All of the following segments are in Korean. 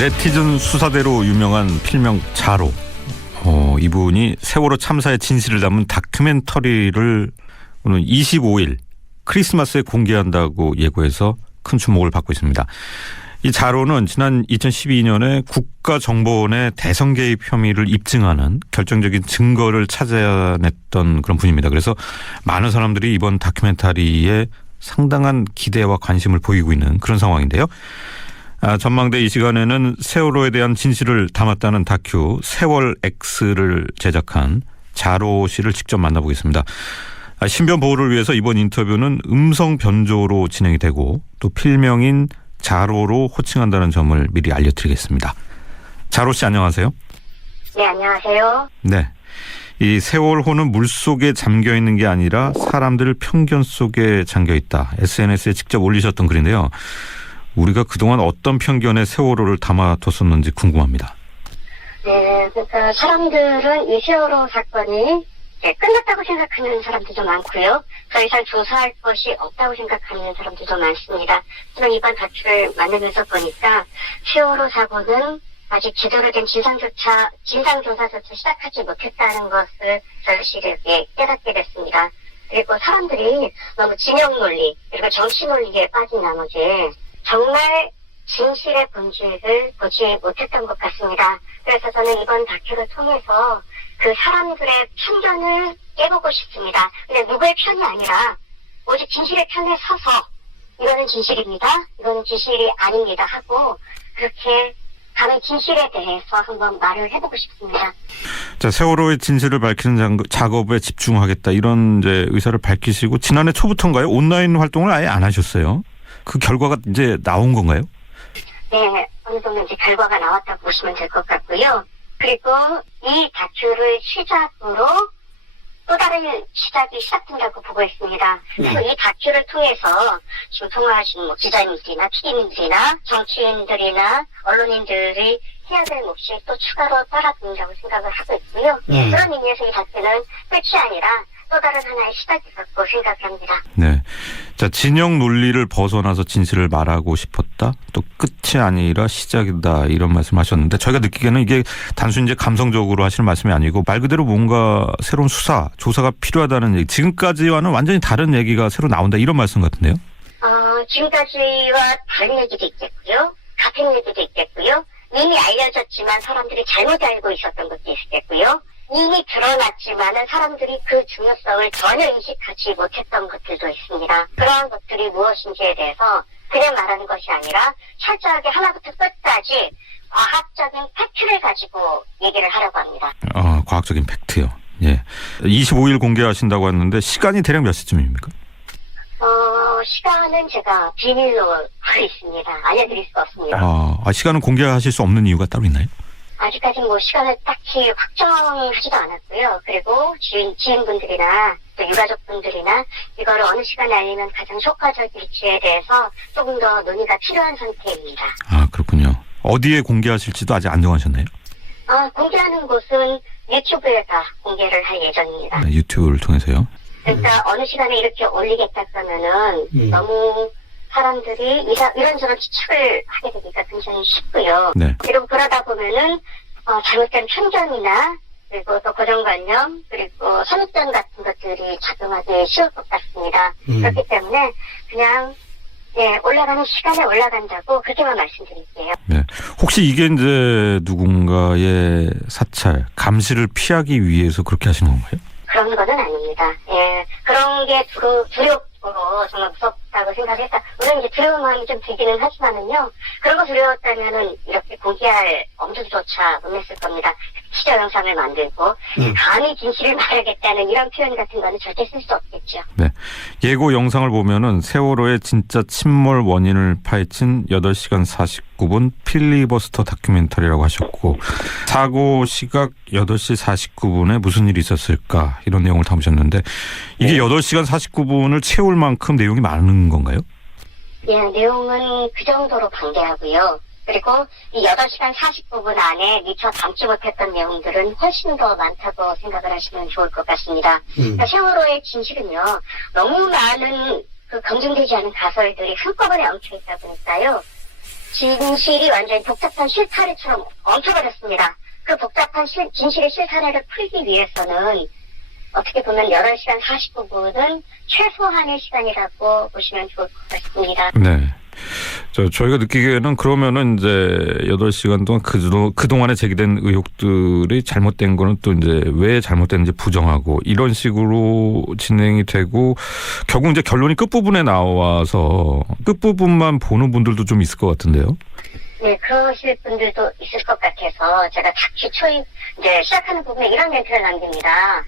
네티즌 수사대로 유명한 필명 자로. 이분이 세월호 참사의 진실을 담은 다큐멘터리를 오늘 25일 크리스마스에 공개한다고 예고해서 큰 주목을 받고 있습니다. 이 자로는 지난 2012년에 국가정보원의 대선 개입 혐의를 입증하는 결정적인 증거를 찾아냈던 그런 분입니다. 그래서 많은 사람들이 이번 다큐멘터리에 상당한 기대와 관심을 보이고 있는 그런 상황인데요. 전망대 이 시간에는 세월호에 대한 진실을 담았다는 다큐 세월 X를 제작한 자로 씨를 직접 만나보겠습니다. 신변 보호를 위해서 이번 인터뷰는 음성 변조로 진행이 되고 또 필명인 자로로 호칭한다는 점을 미리 알려드리겠습니다. 자로 씨 안녕하세요. 네, 안녕하세요. 네, 이 세월호는 물속에 잠겨 있는 게 아니라 사람들 편견 속에 잠겨 있다. SNS에 직접 올리셨던 글인데요. 우리가 그동안 어떤 편견에 세월호를 담아뒀었는지 궁금합니다. 네, 그러니까 사람들은 이 세월호 사건이 끝났다고 생각하는 사람들도 많고요. 더 이상 조사할 것이 없다고 생각하는 사람들도 많습니다. 하지만 이번 다큐를 만들면서 보니까 세월호 사고는 아직 제대로 된 진상조사조차 시작하지 못했다는 것을 절실하게 깨닫게 됐습니다. 그리고 사람들이 너무 진영 논리 그리고 정치 논리에 빠진 나머지 정말 진실의 본질을 보지 못했던 것 같습니다. 그래서 저는 이번 다큐를 통해서 그 사람들의 편견을 깨보고 싶습니다. 근데 누구의 편이 아니라 오직 진실의 편에 서서 이거는 진실입니다. 이거는 진실이 아닙니다 하고 그렇게 다른 진실에 대해서 한번 말을 해보고 싶습니다. 자, 세월호의 진실을 밝히는 작업에 집중하겠다 이런 이제 의사를 밝히시고 지난해 초부터인가요? 온라인 활동을 아예 안 하셨어요. 그 결과가 이제 나온 건가요? 네, 어느 정도 이제 결과가 나왔다고 보시면 될 것 같고요. 그리고 이 다큐를 시작으로 또 다른 시작이 시작된다고 보고 있습니다. 그래서 이 다큐를 통해서 지금 통화하신 기자님들이나 PD님들이나 정치인들이나 언론인들이 해야 될 몫이 또 추가로 따라붙는다고 생각을 하고 있고요. 그런 의미에서 이 다큐는 끝이 아니라 또 다른 하나의 시작이라고 생각합니다. 네. 자, 진영 논리를 벗어나서 진실을 말하고 싶었다. 또 끝이 아니라 시작이다. 이런 말씀 하셨는데 저희가 느끼기에는 이게 단순히 이제 감성적으로 하시는 말씀이 아니고 말 그대로 뭔가 새로운 수사, 조사가 필요하다는 얘기. 지금까지와는 완전히 다른 얘기가 새로 나온다. 이런 말씀 같은데요? 지금까지와 다른 얘기도 있겠고요. 같은 얘기도 있겠고요. 이미 알려졌지만 사람들이 잘못 알고 있었던 것도 있겠고요. 이미 드러났지만은 사람들이 그 중요성을 전혀 인식하지 못했던 것들도 있습니다. 그러한 것들이 무엇인지에 대해서 그냥 말하는 것이 아니라 철저하게 하나부터 끝까지 과학적인 팩트를 가지고 얘기를 하려고 합니다. 과학적인 팩트요. 예. 25일 공개하신다고 했는데 시간이 대략 몇 시쯤입니까? 시간은 제가 비밀로 하고 있습니다. 알려드릴 수가 없습니다. 시간은 공개하실 수 없는 이유가 따로 있나요? 아직까지 시간을 딱히 확정하지도 않았고요. 그리고 지인분들이나 또 유가족분들이나 이거를 어느 시간에 알리면 가장 효과적일지에 대해서 조금 더 논의가 필요한 상태입니다. 그렇군요. 어디에 공개하실지도 아직 안 정하셨나요? 공개하는 곳은 유튜브에다 공개를 할 예정입니다. 네, 유튜브를 통해서요? 그러니까 어느 시간에 이렇게 올리겠다 그러면은 너무 사람들이 이런저런 추측을 하게 되니까 굉장히 쉽고요. 네. 그리고 그러다 보면은 잘못된 편견이나 그리고 또 고정관념 그리고 선입견 같은 것들이 작용하기 쉬울 것 같습니다. 그렇기 때문에 그냥 올라가는 시간에 올라간다고 그렇게만 말씀드릴게요. 네. 혹시 이게 이제 누군가의 사찰, 감시를 피하기 위해서 그렇게 하신 건가요? 그런 거는 아닙니다. 그런 게 두렵고 정말 무섭다고 생각했다. 물론 이제 두려운 마음이 좀 들기는 하지만은요. 그런 거 두려웠다면은 이렇게 공개할 엄두조차 못 냈을 겁니다. 시저 영상을 만들고 감히 진실을 말하겠다는 이런 표현 같은 거는 절대 쓸 수 없겠죠. 네. 예고 영상을 보면은 세월호의 진짜 침몰 원인을 파헤친 8시간 49분 필리버스터 다큐멘터리라고 하셨고 사고 시각 8시 49분에 무슨 일이 있었을까 이런 내용을 담으셨는데 이게 8시간 49분을 채울 만큼 내용이 많은 건가요? 예, 내용은 그 정도로 방대하고요. 그리고 이 8시간 49분 안에 미처 담지 못했던 내용들은 훨씬 더 많다고 생각을 하시면 좋을 것 같습니다. 그러니까 세월호의 진실은요, 너무 많은 검증되지 않은 가설들이 한꺼번에 엉켜있다 보니까요. 진실이 완전히 복잡한 실타래처럼 엉켜버렸습니다. 그 복잡한 진실의 실타래를 풀기 위해서는 어떻게 보면 8시간 49분은 최소한의 시간이라고 보시면 좋을 것 같습니다. 네. 저희가 느끼기에는 그러면은 이제 8시간 동안 그동안에 제기된 의혹들이 잘못된 거는 또 이제 왜 잘못됐는지 부정하고 이런 식으로 진행이 되고 결국 이제 결론이 끝부분에 나와서 끝부분만 보는 분들도 좀 있을 것 같은데요. 네, 그러실 분들도 있을 것 같아서 제가 다큐 이제 시작하는 부분에 이런 멘트를 남깁니다.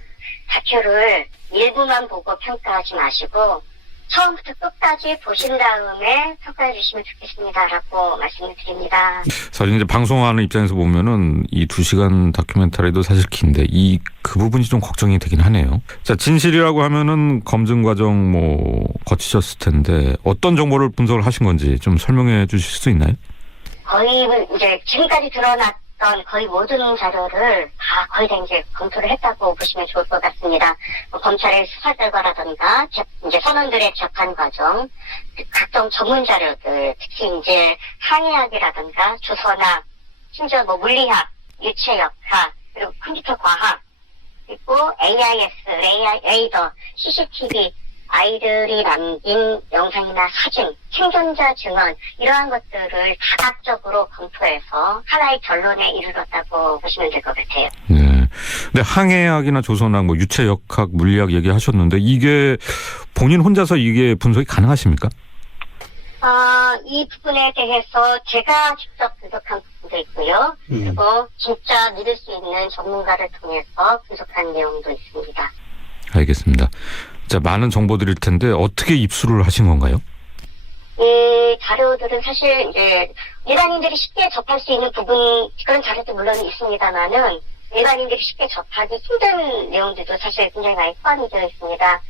다큐를 일부만 보고 평가하지 마시고 처음부터 끝까지 보신 다음에 평가해 주시면 좋겠습니다라고 말씀을 드립니다. 사실 이제 방송하는 입장에서 보면은 이 2시간 다큐멘터리도 사실 긴데 그 부분이 좀 걱정이 되긴 하네요. 자, 진실이라고 하면은 검증 과정 거치셨을 텐데 어떤 정보를 분석을 하신 건지 좀 설명해 주실 수 있나요? 거의 이제 지금까지 드러났던 거의 모든 자료를 거의 다 이제 검토를 했다고 보시면 좋을 것 같습니다. 검찰의 수사 결과라든가 이제 선원들의 재판 과정, 각종 전문 자료들, 특히 이제 항해학이라든가 주선학, 심지어 물리학, 유체역학, 그리고 컴퓨터 과학, 그리고 AIS, 레이더, CCTV, 아이들이 남긴 영상이나 사진, 생존자 증언 이러한 것들을 다각적으로 검토해서 하나의 결론에 이르렀다고 보시면 될 것 같아요. 네. 근데 항해학이나 조선학, 유체역학, 물리학 얘기하셨는데 이게 본인 혼자서 이게 분석이 가능하십니까? 이 부분에 대해서 제가 직접 분석한 부분도 있고요. 그리고 진짜 믿을 수 있는 전문가를 통해서 분석한 내용도 있습니다. 알겠습니다. 자, 많은 정보들일 텐데 어떻게 입수를 하신 건가요? 이 자료들은 사실 이제 일반인들이 쉽게 접할 수 있는 부분 그런 자료도 물론 있습니다만은 일반인들이 쉽게 접하기 힘든 내용들도 사실 굉장히 많이 포함이 되어 있습니다.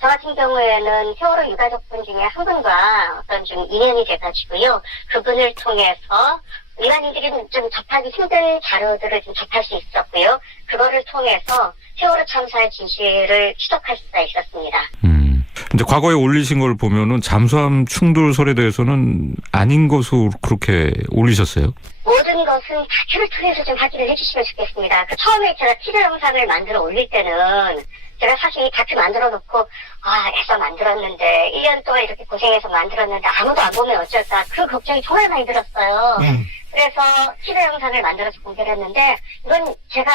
저 같은 경우에는 세월호 유가족분 중에 한 분과 어떤 좀 인연이 돼가지고요. 그분을 통해서 일반인들이 좀 접하기 힘든 자료들을 좀 접할 수 있었고요. 그거를 통해서 세월호 참사의 진실을 추적할 수가 있었습니다. 이제 과거에 올리신 걸 보면은 잠수함 충돌설에 대해서는 아닌 것으로 그렇게 올리셨어요? 모든 것은 다큐를 통해서 좀 확인을 해주시면 좋겠습니다. 처음에 제가 티저 영상을 만들어 올릴 때는 제가 사실 이 다큐 만들어 놓고 애써 만들었는데 1년 동안 이렇게 고생해서 만들었는데 아무도 안 보면 어쩔까 그 걱정이 정말 많이 들었어요. 그래서 티저 영상을 만들어서 공개를 했는데 이건 제가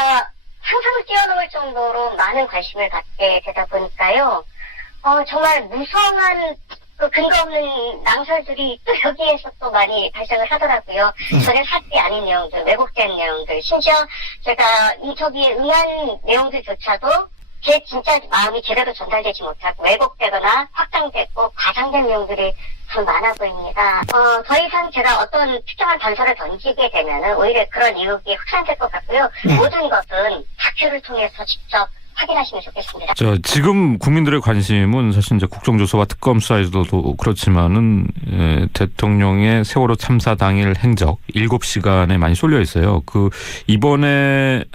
상상을 뛰어넘을 정도로 많은 관심을 갖게 되다 보니까요. 정말 무성한 그 근거 없는 낭설들이 또 여기에서 또 많이 발생을 하더라고요. 전혀 사실이 아닌 내용들, 왜곡된 내용들, 심지어 제가 인터뷰에 응한 내용들조차도 제 진짜 마음이 제대로 전달되지 못하고 왜곡되거나 확장되고 과장된 내용들이 좀 많아 보입니다. 더 이상 제가 어떤 특정한 단서를 던지게 되면은 오히려 그런 의혹이 확산될 것 같고요. 모든 것은 다큐를 통해서 직접 확인하시면 좋겠습니다. 자, 지금 국민들의 관심은 사실 이제 국정조사와 특검 수사에서도 그렇지만은 대통령의 세월호 참사 당일 행적 7시간에 많이 쏠려 있어요. 이번에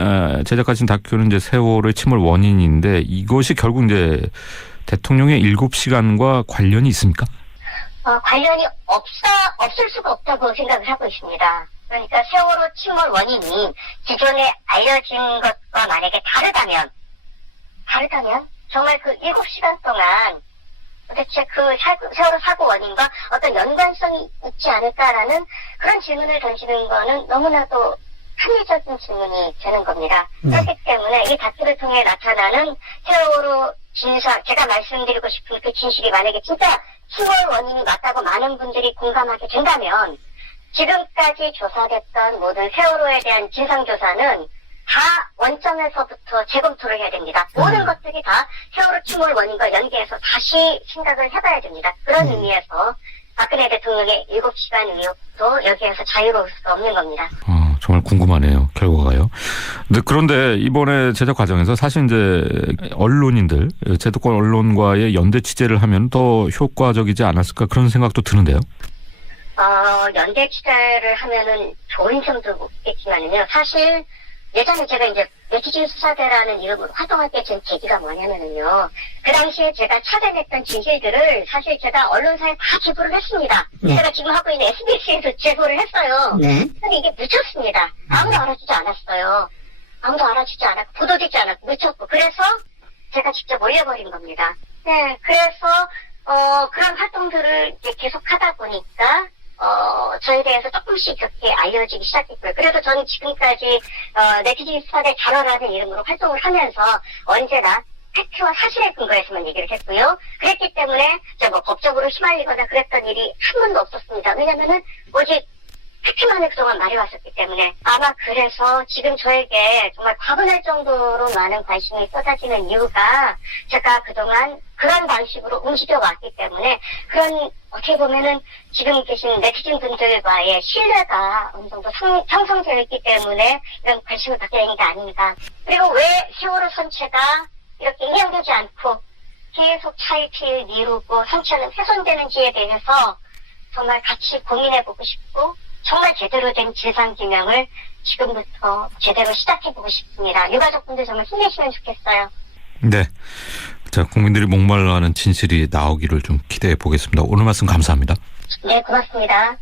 제작하신 다큐는 이제 세월호의 침몰 원인인데 이것이 결국 이제 대통령의 7시간과 관련이 있습니까? 관련이 없을 수가 없다고 생각을 하고 있습니다. 그러니까 세월호 침몰 원인이 기존에 알려진 것과 만약에 다르다면 정말 그 7시간 동안 도대체 그 세월호 사고 원인과 어떤 연관성이 있지 않을까라는 그런 질문을 던지는 거는 너무나도 합리적인 질문이 되는 겁니다. 그렇기 때문에 이 다큐를 통해 나타나는 세월호 진상, 제가 말씀드리고 싶은 그 진실이 만약에 진짜 침몰 원인이 맞다고 많은 분들이 공감하게 된다면 지금까지 조사됐던 모든 세월호에 대한 진상조사는 다 원점에서부터 재검토를 해야 됩니다. 모든 것들이 다 세월호 침몰 원인과 연계해서 다시 생각을 해봐야 됩니다. 그런 의미에서 박근혜 대통령의 7시간 의혹도 여기에서 자유로울 수가 없는 겁니다. 정말 궁금하네요. 결과가요. 그런데 이번에 제작 과정에서 사실 이제 언론인들, 제도권 언론과의 연대 취재를 하면 더 효과적이지 않았을까 그런 생각도 드는데요. 연대 취재를 하면은 좋은 점도 있겠지만요. 사실 예전에 제가 이제 네티즌 수사대라는 이름으로 활동하게 된 계기가 뭐냐면은요. 그 당시에 제가 찾아냈던 진실들을 사실 제가 언론사에 다 제보를 했습니다. 네. 제가 지금 하고 있는 SBS에서 제보를 했어요. 네. 근데 이게 묻혔습니다. 아무도 알아주지 않았어요. 아무도 알아주지 않았고, 보도되지 않았고, 묻혔고. 그래서 제가 직접 올려버린 겁니다. 네, 그래서, 그런 활동들을 이제 계속 하다 보니까, 저에 대해서 조금씩 그렇게 알려지기 시작했고요. 그래도 저는 지금까지, 네티즌 수사대 자료라는 이름으로 활동을 하면서 언제나 팩트와 사실에 근거해서만 얘기를 했고요. 그랬기 때문에 제가 뭐 법적으로 휘말리거나 그랬던 일이 한 번도 없었습니다. 왜냐면은 오직 팩트만을 그동안 말해왔었기 때문에 아마 그래서 지금 저에게 정말 과분할 정도로 많은 관심이 쏟아지는 이유가 제가 그동안 그런 방식으로 움직여왔기 때문에 그런 어떻게 보면은 지금 계신 네티즌 분들과의 신뢰가 어느 정도 형성되어 있기 때문에 이런 관심을 갖게 된 게 아닌가. 그리고 왜 세월호 선체가 이렇게 인양되지 않고 계속 차일피일 미루고 선체는 훼손되는지에 대해서 정말 같이 고민해보고 싶고 정말 제대로 된 진상규명을 지금부터 제대로 시작해보고 싶습니다. 유가족분들 정말 힘내시면 좋겠어요. 네. 자, 국민들이 목말라하는 진실이 나오기를 좀 기대해 보겠습니다. 오늘 말씀 감사합니다. 네, 고맙습니다.